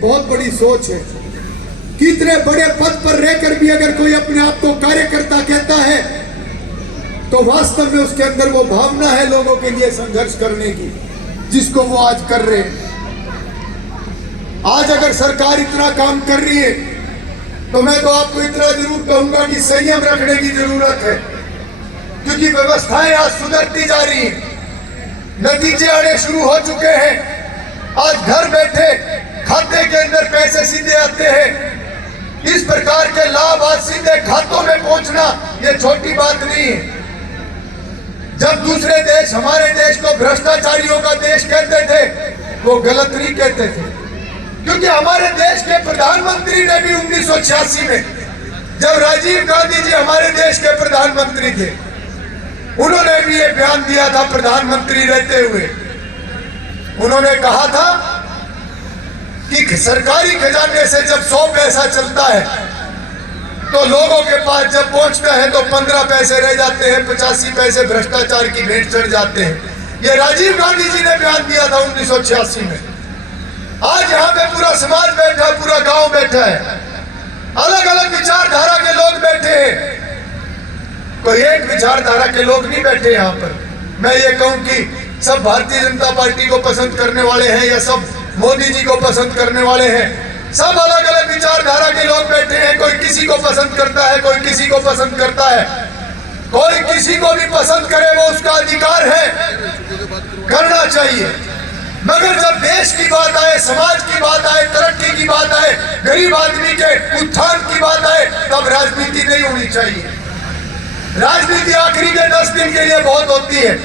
बहुत बड़ी सोच है। कितने बड़े पद पर रहकर भी अगर कोई अपने आप को कार्यकर्ता कहता है तो वास्तव में उसके अंदर वो भावना है लोगों के लिए संघर्ष करने की, जिसको वो आज कर रहे हैं। आज अगर सरकार इतना काम कर रही है तो मैं तो आपको इतना जरूर कहूंगा कि संयम रखने की जरूरत है, क्योंकि व्यवस्थाएं आज सुधरती जा रही हैं, नतीजे आने शुरू हो चुके हैं। आज घर बैठे खाते के अंदर पैसे सीधे आते हैं। इस प्रकार के लाभ आज सीधे खातों में पहुंचना ये छोटी बात नहीं है। जब दूसरे देश हमारे देश को भ्रष्टाचारियों का देश कहते थे, वो गलत नहीं कहते थे, क्योंकि हमारे देश के प्रधानमंत्री ने भी 1986 में, जब राजीव गांधी जी हमारे देश के प्रधानमंत्री थे, उन्होंने भी ये बयान दिया था प्रधानमंत्री रहते हुए। उन्होंने कहा था कि सरकारी खजाने से जब 100 पैसा चलता है तो लोगों के पास जब पहुंचता है तो 15 पैसे रह जाते हैं, 85 पैसे भ्रष्टाचार की भेंट चढ़ जाते हैं। ये राजीव गांधी जी ने बयान दिया था 1986 में। आज यहाँ पे पूरा समाज बैठा, पूरा गांव बैठा है, अलग अलग विचारधारा के लोग बैठे हैं, कोई एक विचारधारा के लोग नहीं बैठे यहाँ पर। मैं ये कहूँ कि सब भारतीय जनता पार्टी को पसंद करने वाले हैं या सब मोदी जी को पसंद करने वाले हैं, सब अलग अलग विचारधारा के लोग बैठे हैं। कोई किसी को पसंद करता है, कोई किसी को पसंद करता है, कोई किसी को भी पसंद करे, वो उसका अधिकार है, करना चाहिए। मगर जब देश की बात आए, समाज की बात आए, तरक्की की बात आए, गरीब आदमी के उत्थान की बात आए, तब राजनीति नहीं होनी चाहिए। राजनीति आखिरी के 10 दिन के लिए बहुत होती है।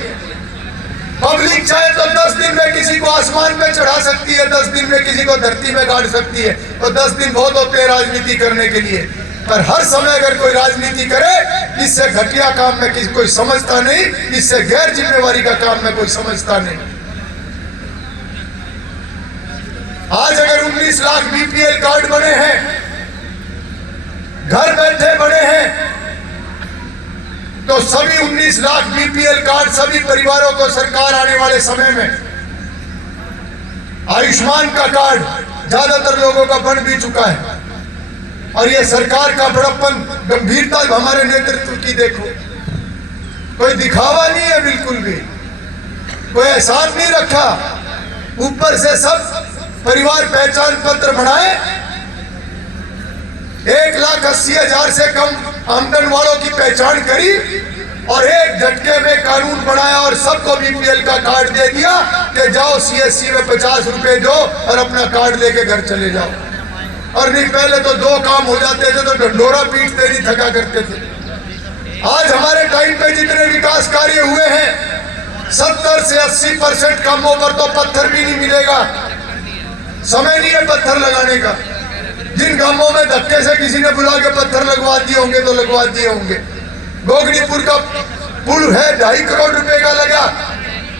पब्लिक चाहे तो 10 दिन में किसी को आसमान में चढ़ा सकती है, 10 दिन में किसी को धरती में गाड़ सकती है, तो 10 दिन बहुत होते हैं राजनीति करने के लिए। पर हर समय अगर कोई राजनीति करे, इससे घटिया काम में किसी कोई समझता नहीं, इससे गैर जिम्मेवारी का काम में कोई समझता नहीं। आज अगर 19 लाख बीपीएल कार्ड बने हैं, घर बैठे बने हैं, तो सभी 19 लाख बीपीएल कार्ड सभी परिवारों को सरकार आने वाले समय में आयुष्मान का कार्ड ज्यादातर लोगों का बन भी चुका है। और ये सरकार का बड़प्पन, गंभीरता हमारे नेतृत्व की देखो, कोई दिखावा नहीं है, बिल्कुल भी कोई एहसान नहीं रखा। ऊपर से सब परिवार पहचान पत्र बनाए, 1,80,000 से कम आमदन वालों की पहचान करी और एक झटके में कानून बनाया और सबको बीपीएल का कार्ड दे दिया कि जाओ सीएससी में 50 रुपए दो और अपना कार्ड लेके घर चले जाओ। और नहीं, पहले तो 2 काम हो जाते थे तो ढंडोरा पीटते नहीं थका करते थे। आज हमारे टाइम पे जितने विकास कार्य हुए हैं, 70 से 80% कामों पर तो पत्थर भी नहीं मिलेगा, समय नहीं है पत्थर लगाने का। जिन गांवों में धक्के से किसी ने बुला के पत्थर लगवा दिए होंगे तो लगवा दिए होंगे। गोगनीपुर का पुल है, 2.5 करोड़ रुपए का लगा,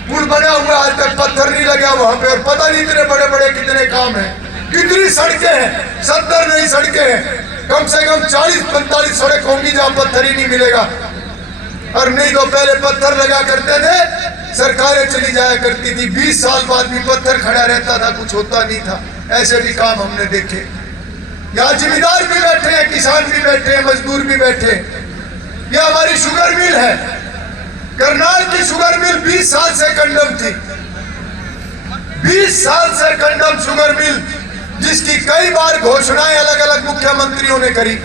पुल बना हुआ, आज तक पत्थर नहीं लगा वहां पे। और पता नहीं इतने बड़े बड़े कितने काम हैं, कितनी सड़कें हैं, 70 नई सड़कें हैं, कम से कम 40-45 सड़क होंगी जहां पत्थर ही नहीं मिलेगा। और नहीं तो पहले पत्थर लगा करते थे, सरकारें चली जाया करती थी, 20 साल बाद भी पत्थर खड़ा रहता था, कुछ होता नहीं था। ऐसे भी काम हमने देखे। यहाँ जिम्मेदार भी बैठे हैं, किसान भी बैठे हैं, मजदूर भी बैठे हैं। यह हमारी शुगर मिल है, करनाल की शुगर मिल 20 साल से कंडम थी, 20 साल से कंडम शुगर मिल, जिसकी कई बार घोषणाएं अलग अलग मुख्यमंत्रियों ने करी,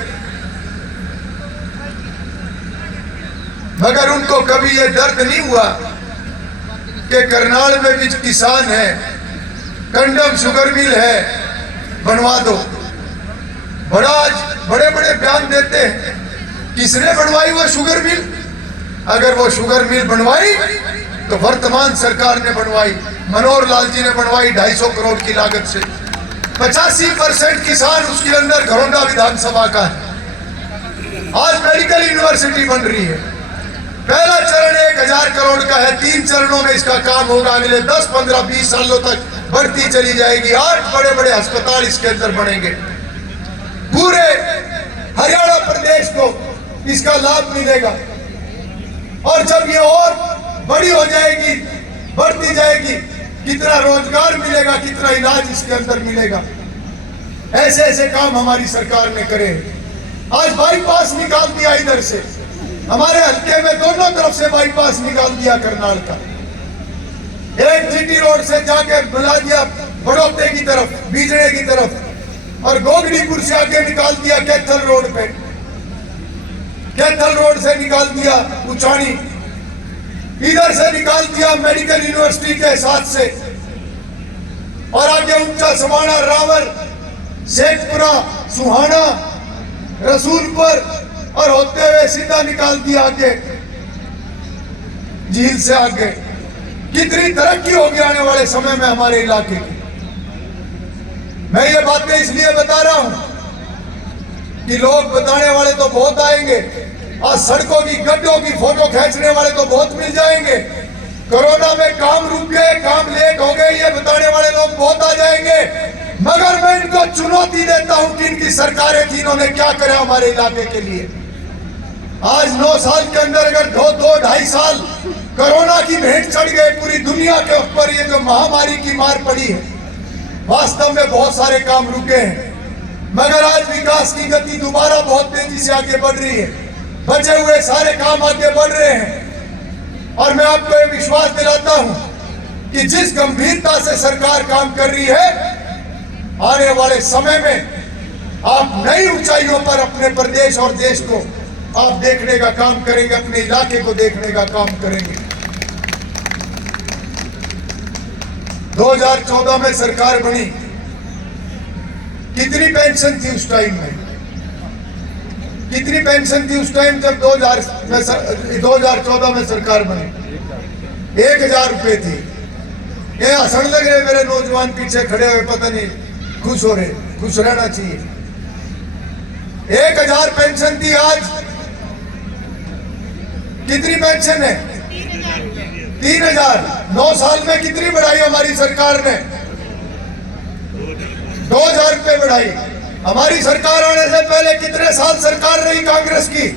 मगर उनको कभी यह दर्द नहीं हुआ कि करनाल में भी किसान है, कंडम शुगर मिल है, बनवा दो। बड़े बड़े बयान देते हैं, किसने बनवाई वो शुगर मिल? अगर वो शुगर मिल बनवाई तो वर्तमान सरकार ने बनवाई, मनोहर लाल जी ने बनवाई 250 करोड़ की लागत से। 85% किसान उसके अंदर घरौंडा विधानसभा का है। आज मेडिकल यूनिवर्सिटी बन रही है, पहला चरण 1,000 करोड़ का है, 3 चरणों में इसका काम होगा। अगले 10, 15, 20 सालों तक बढ़ती चली जाएगी। 8 बड़े बड़े अस्पताल इसके अंदर बनेंगे, पूरे हरियाणा प्रदेश को इसका लाभ मिलेगा। और जब ये और बड़ी हो जाएगी, बढ़ती जाएगी, कितना रोजगार मिलेगा, कितना इलाज इसके अंदर मिलेगा। ऐसे ऐसे काम हमारी सरकार ने करे। आज बाईपास निकाल दिया इधर से, हमारे हल्के में दोनों तरफ से बाईपास निकाल दिया करनाल का। एक जीटी रोड से जाके बुला दिया बड़ौते की तरफ, बीजड़े की तरफ, और गोगड़ीपुर से आगे निकाल दिया कैथल रोड पे, कैथल रोड से निकाल दिया उचानी, इधर से निकाल दिया मेडिकल यूनिवर्सिटी के साथ से, और आगे ऊंचा समाना, रावल, शेखपुरा, सुहाना, रसूलपुर, और होते हुए सीधा निकाल दिया आगे झील से आगे। कितनी तरक्की होगी आने वाले समय में हमारे इलाके की। मैं ये बातें इसलिए बता रहा हूं कि लोग बताने वाले तो बहुत आएंगे, आज सड़कों की गड्ढों की फोटो खींचने वाले तो बहुत मिल जाएंगे। कोरोना में काम रुक गए, काम लेट हो गए, ये बताने वाले लोग बहुत आ जाएंगे। मगर मैं इनको चुनौती देता हूं कि इनकी सरकारें थी, इन्होंने क्या करा हमारे इलाके के लिए। आज 9 साल के अंदर अगर 2-2.5 साल कोरोना की भेंट चढ़ गए पूरी दुनिया के ऊपर, ये जो महामारी की मार पड़ी है, वास्तव में बहुत सारे काम रुके हैं। मगर आज विकास की गति दोबारा बहुत तेजी से आगे बढ़ रही है, बचे हुए सारे काम आगे बढ़ रहे हैं। और मैं आपको ये विश्वास दिलाता हूं कि जिस गंभीरता से सरकार काम कर रही है, आने वाले समय में आप नई ऊंचाइयों पर अपने प्रदेश और देश को आप देखने का काम करेंगे, अपने इलाके को देखने का काम करेंगे। 2014 में सरकार बनी, कितनी पेंशन थी उस टाइम में? कितनी पेंशन थी उस टाइम जब 2014 में सरकार बनी? 1000 रुपए थी। ये हंसन लग रहे मेरे नौजवान पीछे खड़े हुए, पता नहीं खुश हो रहे, खुश रहना चाहिए। 1000 पेंशन थी, आज कितनी पेंशन है? 3000। 9 साल में कितनी बढ़ाई हमारी सरकार ने? 2000 रुपए बढ़ाई। हमारी सरकार आने से पहले कितने साल सरकार रही कांग्रेस की?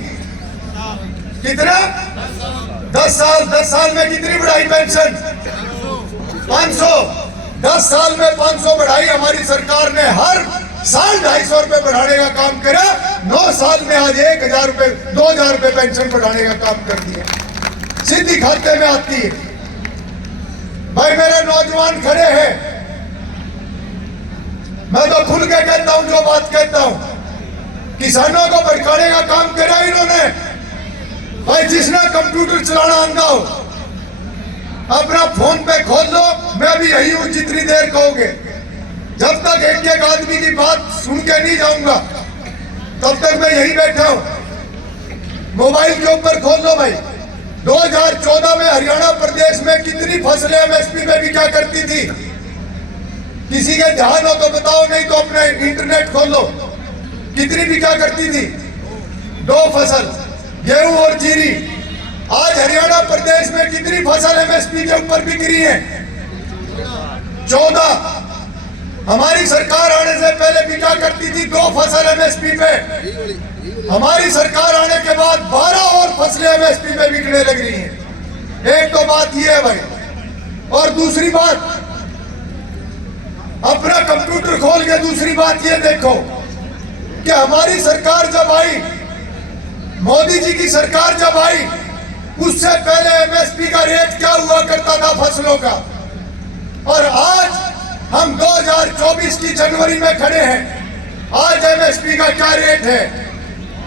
कितना? 10 साल। 10 साल में कितनी बढ़ाई पेंशन? 500। 10 साल में 500 बढ़ाई हमारी सरकार ने। हर साल 250 रुपए बढ़ाने का काम करा। 9 साल में आज 1000 रुपए, 2000 रुपए पेंशन बढ़ाने का काम कर दिया, सीधी खाते में आती है। भाई मेरे नौजवान खड़े हैं, मैं तो खुल के कहता हूं जो बात कहता हूं। किसानों को भड़काने का काम करा इन्होंने। भाई जिसने कंप्यूटर चलाना आंदा हो, अपना फोन पे खोल लो, मैं भी यही हूं जितनी देर कहोगे। जब तक एक एक आदमी की बात सुन के नहीं जाऊंगा, तब तक मैं यही बैठा हूं। मोबाइल के ऊपर खोल लो भाई। 2014 में हरियाणा प्रदेश में कितनी फसलें एमएसपी में बिका करती थी? किसी के ध्यान हो तो बताओ, नहीं तो अपने इंटरनेट खोल लो। कितनी बिका करती थी? 2 फसल, गेहूं और जीरी। आज हरियाणा प्रदेश में कितनी फसल एमएसपी के ऊपर बिक रही है? 14। हमारी सरकार आने से पहले बिका करती थी 2 फसल एमएसपी पे। हमारी सरकार आने के बाद 12 और फसलें एमएसपी पे बिकने लग रही हैं। एक तो बात ये है भाई, और दूसरी बात, अपना कंप्यूटर खोल के दूसरी बात ये देखो कि हमारी सरकार जब आई, मोदी जी की सरकार जब आई, उससे पहले एमएसपी का रेट क्या हुआ करता था फसलों का, और आज हम 2024 की जनवरी में खड़े हैं। आज एमएसपी का क्या रेट है?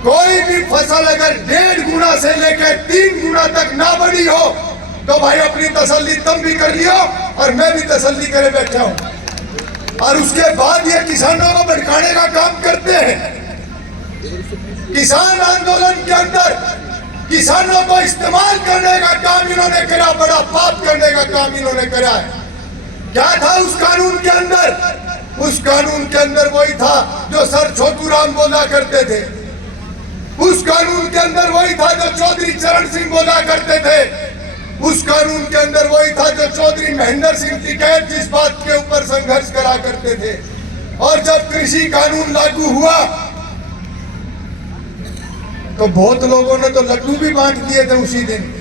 कोई भी फसल अगर 1.5 गुना से लेकर 3 गुना तक ना बढ़ी हो तो भाई अपनी तसल्ली तुम भी कर लियो और मैं भी तसल्ली करे बैठा हूं। और उसके बाद ये किसानों को भड़काने का काम करते हैं। किसान आंदोलन के अंदर किसानों को इस्तेमाल करने का काम इन्होंने करा, बड़ा पाप करने का काम इन्होंने करा है। क्या था उस कानून के अंदर? उस कानून के अंदर वही था जो सर छोटू राम बोला करते थे। उस कानून के अंदर वही था जो चौधरी चरण सिंह बोला करते थे। उस कानून के अंदर वही था जो चौधरी महेंद्र सिंह टिकैत जिस बात के ऊपर संघर्ष करा करते थे। और जब कृषि कानून लागू हुआ तो बहुत लोगों ने तो लड्डू भी बांट दिए थे उसी दिन,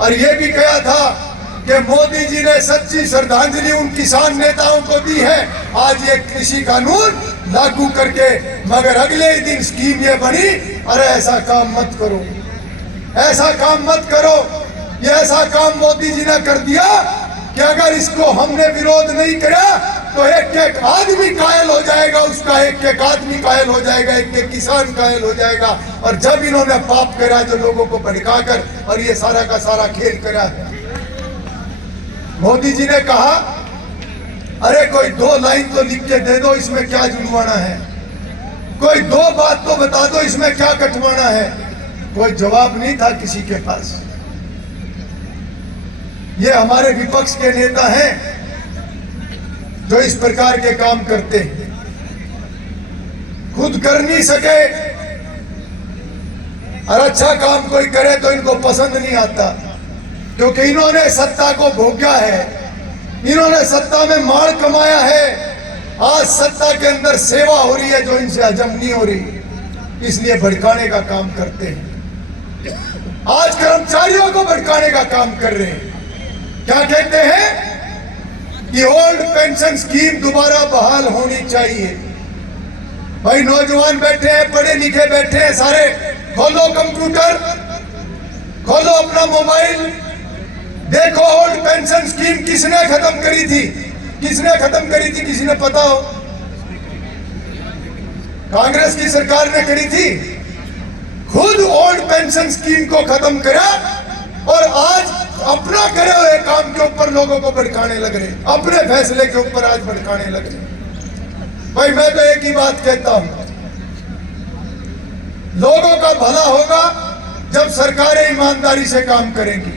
और ये भी कहा था कि मोदी जी ने सच्ची श्रद्धांजलि उन किसान नेताओं को दी है आज ये कृषि कानून लागू करके, मगर अगले ही दिन स्कीम ये बनी, अरे ऐसा काम मत करो, ऐसा काम मत करो। ये ऐसा काम मोदी जी ने कर दिया कि अगर इसको हमने विरोध नहीं किया तो एक एक आदमी घायल हो जाएगा, उसका एक एक आदमी घायल हो जाएगा, एक एक किसान घायल हो जाएगा। और जब इन्होंने पाप करा जो लोगों को भड़काकर और ये सारा का सारा खेल करा है, मोदी जी ने कहा अरे कोई 2 लाइन तो लिख के दे दो, इसमें क्या जुर्माना है, कोई 2 बात तो बता दो, इसमें क्या कटवाना है। कोई जवाब नहीं था किसी के पास। ये हमारे विपक्ष के नेता हैं जो इस प्रकार के काम करते हैं, खुद कर नहीं सके और अच्छा काम कोई करे तो इनको पसंद नहीं आता, क्योंकि इन्होंने सत्ता को भोगा है, इन्होंने सत्ता में माल कमाया है। आज सत्ता के अंदर सेवा हो रही है जो इनसे हजम नहीं हो रही, इसलिए भड़काने का काम करते हैं। आज कर्मचारियों को भड़काने का काम कर रहे हैं। क्या कहते हैं कि ओल्ड पेंशन स्कीम दोबारा बहाल होनी चाहिए। भाई नौजवान बैठे हैं, पढ़े लिखे बैठे हैं सारे, खोलो कंप्यूटर, खोलो अपना मोबाइल, देखो ओल्ड पेंशन स्कीम किसने खत्म करी थी, किसने खत्म करी थी, किसी ने पता हो? कांग्रेस की सरकार ने करी थी। खुद ओल्ड पेंशन स्कीम को खत्म करा और आज अपना करे हुए काम के ऊपर लोगों को भड़काने लग रहे, अपने फैसले के ऊपर आज भड़काने लग रहे। भाई मैं तो एक ही बात कहता हूं, लोगों का भला होगा जब सरकारें ईमानदारी से काम करेंगी,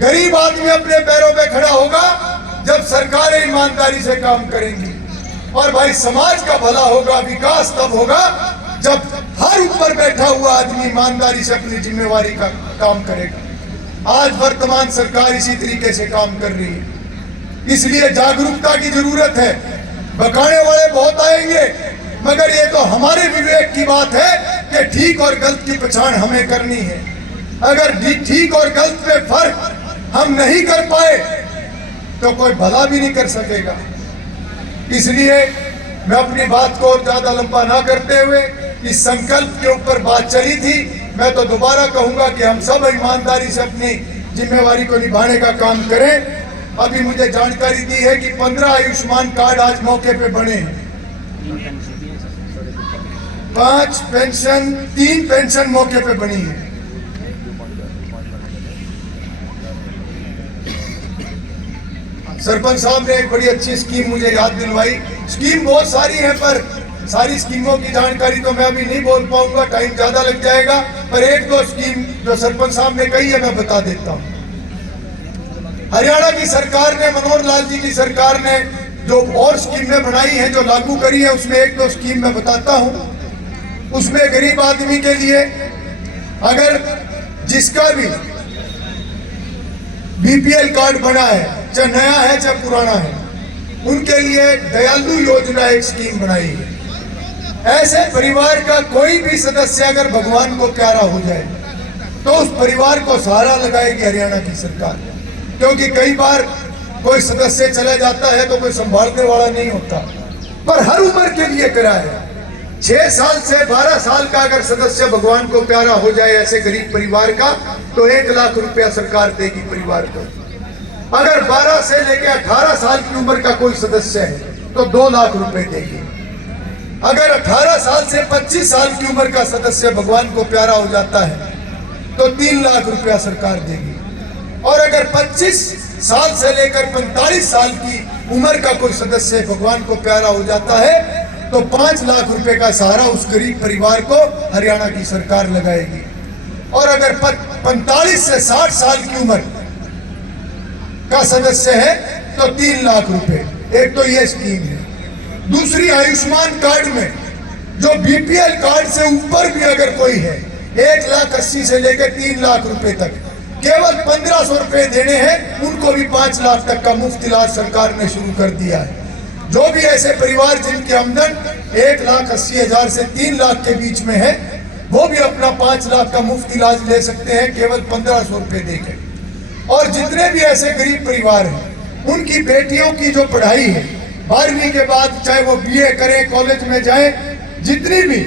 गरीब आदमी अपने पैरों पे खड़ा होगा जब सरकारें ईमानदारी से काम करेंगी, और भाई समाज का भला होगा, विकास तब होगा जब हर ऊपर बैठा हुआ आदमी ईमानदारी से अपनी जिम्मेवारी का काम करेगा। आज वर्तमान सरकार इसी तरीके से काम कर रही है, इसलिए जागरूकता की जरूरत है। बकाने वाले बहुत आएंगे, मगर ये तो हमारे विवेक की बात है कि ठीक और गलत की पहचान हमें करनी है। अगर ठीक और गलत में फर्क हम नहीं कर पाए तो कोई भला भी नहीं कर सकेगा। इसलिए मैं अपनी बात को और ज्यादा लंबा ना करते हुए इस संकल्प के ऊपर बात चली थी। मैं तो दोबारा कहूंगा कि हम सब ईमानदारी से अपनी जिम्मेवारी को निभाने का काम करें। अभी मुझे जानकारी दी है कि 15 आयुष्मान कार्ड आज मौके पे बने हैं, 5 पेंशन, 3 पेंशन मौके पे बनी है। सरपंच साहब ने एक बड़ी अच्छी स्कीम मुझे याद दिलवाई। स्कीम बहुत सारी है पर सारी स्कीमों की जानकारी तो मैं अभी नहीं बोल पाऊंगा, टाइम ज्यादा लग जाएगा। पर 1-2 स्कीम जो सरपंच साहब ने कही है मैं बता देता हूँ। हरियाणा की सरकार ने, मनोहर लाल जी की सरकार ने जो और स्कीमें बनाई हैं, जो लागू करी है, उसमें 1-2 स्कीम मैं बताता हूँ। उसमें गरीब आदमी के लिए अगर जिसका भी बीपीएल कार्ड बना है, चाहे नया है चाहे पुराना है, उनके लिए दयालु योजना एक स्कीम बनाई है। ऐसे परिवार का कोई भी सदस्य अगर भगवान को प्यारा हो जाए तो उस परिवार को सहारा लगाएगी हरियाणा की सरकार, क्योंकि कई बार कोई सदस्य चला जाता है तो कोई संभालने वाला नहीं होता। पर हर उम्र के लिए करा है। 6 साल से 12 साल का अगर सदस्य भगवान को प्यारा हो जाए ऐसे गरीब परिवार का, तो 1 लाख रुपया सरकार देगी परिवार को। अगर 12 से लेकर 18 साल की उम्र का कोई सदस्य है तो 2 लाख रुपए देगी। अगर 18 साल से 25 साल की उम्र का सदस्य भगवान को प्यारा हो जाता है तो 3 लाख रुपया सरकार देगी। और अगर 25 साल से लेकर 45 साल की उम्र का कोई सदस्य भगवान को प्यारा हो जाता है तो 5 लाख रुपए का सहारा उस गरीब परिवार को हरियाणा की सरकार लगाएगी। और अगर 45 से 60 साल की उम्र का सदस्य है तो 3 लाख रुपए। एक तो ये स्कीम है। दूसरी, आयुष्मान कार्ड में जो बीपीएल कार्ड से ऊपर भी अगर कोई है, 1,80,000 से लेकर 3 लाख रुपए तक, केवल 1500 रुपए देने हैं, उनको भी 5 लाख तक का मुफ्त इलाज सरकार ने शुरू कर दिया है। जो भी ऐसे परिवार जिनकी आमदन 1,80,000 से 3 लाख के बीच में है, वो भी अपना 5 लाख का मुफ्त इलाज ले सकते हैं केवल 1500 रुपए देकर। और जितने भी ऐसे गरीब परिवार हैं उनकी बेटियों की जो पढ़ाई है 12वीं के बाद, चाहे वो बीए करें, कॉलेज में जाएं, जितनी भी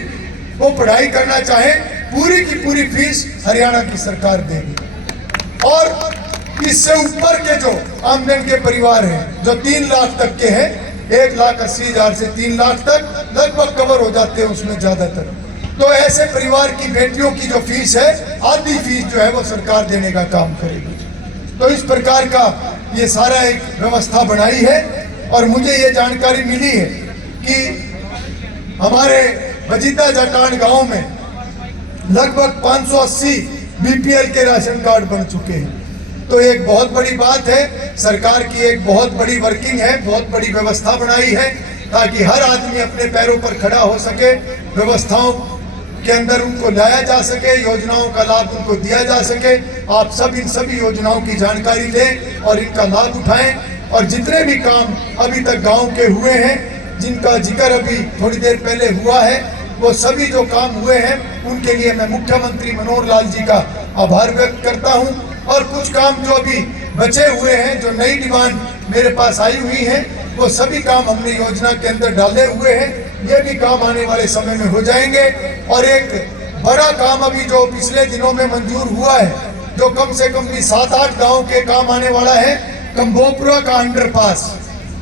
वो पढ़ाई करना चाहे, पूरी की पूरी फीस हरियाणा की सरकार देगी। और इससे ऊपर के जो आमदन के परिवार हैं, जो 3 लाख तक के हैं, 1,80,000 से 3 लाख तक लगभग कवर हो जाते हैं उसमें ज्यादातर, तो ऐसे परिवार की बेटियों की जो फीस है, आधी फीस जो है वो सरकार देने का काम करेगी। तो इस प्रकार का ये सारा एक व्यवस्था बनाई है। और मुझे ये जानकारी मिली है कि हमारे बजीता जटान गांव में लगभग 580 बीपीएल के राशन कार्ड बन चुके हैं। तो एक बहुत बड़ी बात है, सरकार की एक बहुत बड़ी वर्किंग है, बहुत बड़ी व्यवस्था बनाई है ताकि हर आदमी अपने पैरों पर खड़ा हो सके, व्यवस्थाओं के अंदर उनको लाया जा सके, योजनाओं का लाभ उनको दिया जा सके। आप सब इन सभी योजनाओं की जानकारी लें और इनका लाभ उठाएं। और जितने भी काम अभी तक गांव के हुए हैं, जिनका जिक्र अभी थोड़ी देर पहले हुआ है, वो सभी जो काम हुए हैं उनके लिए मैं मुख्यमंत्री मनोहर लाल जी का आभार व्यक्त करता हूं। और कुछ काम जो अभी बचे हुए हैं, जो नई डिमांड मेरे पास आई हुई है, वो सभी काम हमने योजना के अंदर डाले हुए हैं। ये भी काम आने वाले समय में हो जाएंगे। और एक बड़ा काम अभी जो पिछले दिनों में मंजूर हुआ है, जो कम से कम भी 7-8 गाँव के काम आने वाला है, कंबोपुरा का अंडरपास,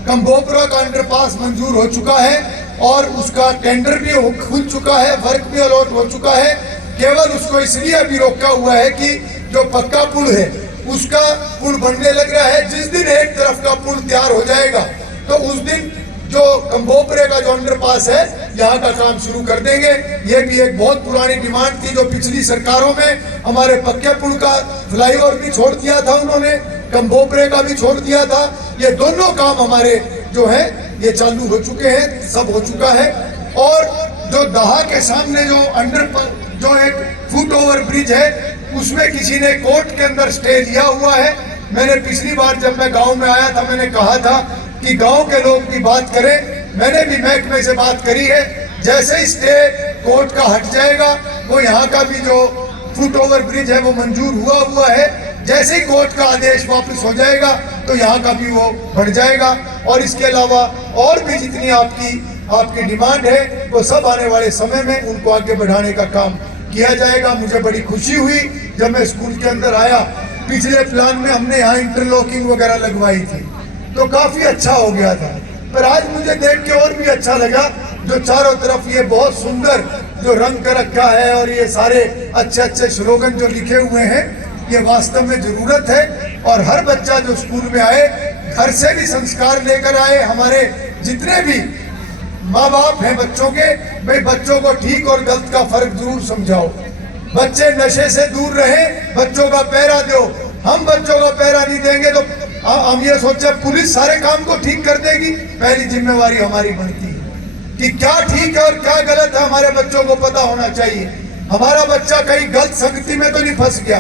कंबोपुरा का अंडरपास मंजूर हो चुका है और उसका टेंडर भी खुल चुका है, वर्क भी अलॉट हो चुका है। केवल उसको इसलिए अभी रोका हुआ है कि जो पक्का पुल है उसका पुल बनने लग रहा है। जिस दिन एक तरफ का पुल तैयार हो जाएगा तो उस दिन जो कंबोपुरे का जो अंडरपास है यहाँ का काम शुरू कर देंगे। ये भी एक बहुत पुरानी डिमांड थी, जो पिछली सरकारों में हमारे पक्के पुल का फ्लाईओवर भी छोड़ दिया था उन्होंने, कंबोपुरे का भी छोड़ दिया था। ये दोनों काम हमारे जो है ये चालू हो चुके हैं, सब हो चुका है। और जो दहा के सामने जो एक फुट ओवर ब्रिज है, उसमें किसी ने कोर्ट के अंदर स्टे लिया हुआ है। मैंने पिछली बार जब मैं गांव में आया था, मैंने कहा था कि गांव के लोग भी बात करें। मैंने भी महकमे से बात करी है, जैसे ही स्टे कोर्ट का हट जाएगा, वो यहाँ का भी जो फुट ओवर ब्रिज है वो मंजूर हुआ है। जैसे ही कोर्ट का आदेश वापस हो जाएगा तो यहाँ का भी वो बढ़ जाएगा। और इसके अलावा और भी जितनी आपकी डिमांड है, वो सब आने वाले समय में उनको आगे बढ़ाने का काम किया जाएगा। मुझे बड़ी खुशी हुई जब मैं स्कूल के अंदर आया, पिछले प्लान में हमने यहाँ इंटरलॉकिंग वगैरह लगवाई थी तो काफी अच्छा हो गया था, पर आज मुझे देख के और भी अच्छा लगा। जो चारों तरफ ये बहुत सुंदर जो रंग कर रखा है और ये सारे अच्छे अच्छे स्लोगन जो लिखे हुए हैं, ये वास्तव में जरूरत है। और हर बच्चा जो स्कूल में आए, घर से भी संस्कार लेकर आए। हमारे जितने भी माँ बाप हैं बच्चों के, भाई बच्चों को ठीक और गलत का फर्क जरूर समझाओ। बच्चे नशे से दूर रहे, बच्चों का पहरा दो। हम बच्चों का पहरा नहीं देंगे तो हम ये सोचे पुलिस सारे काम को ठीक कर देगी। पहली जिम्मेवारी हमारी बनती है कि क्या ठीक है और क्या गलत है, हमारे बच्चों को पता होना चाहिए। हमारा बच्चा कहीं गलत संगति में तो नहीं फंस गया,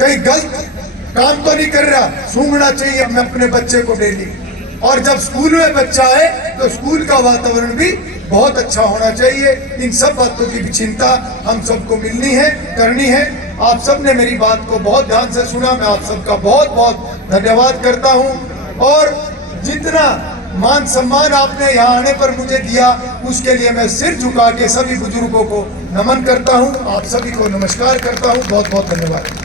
कहीं गलत काम तो नहीं कर रहा। सूंघना चाहिए हमें अपने बच्चे को डेली। और जब स्कूल में बच्चा आए तो स्कूल का वातावरण भी बहुत अच्छा होना चाहिए। इन सब बातों की भी चिंता हम सबको मिलनी है, करनी है। आप सब ने मेरी बात को बहुत ध्यान से सुना, मैं आप सबका बहुत बहुत धन्यवाद करता हूं। और जितना मान सम्मान आपने यहाँ आने पर मुझे दिया, उसके लिए मैं सिर झुका के सभी बुजुर्गों को नमन करता हूं। आप सभी को नमस्कार करता हूं। बहुत बहुत धन्यवाद।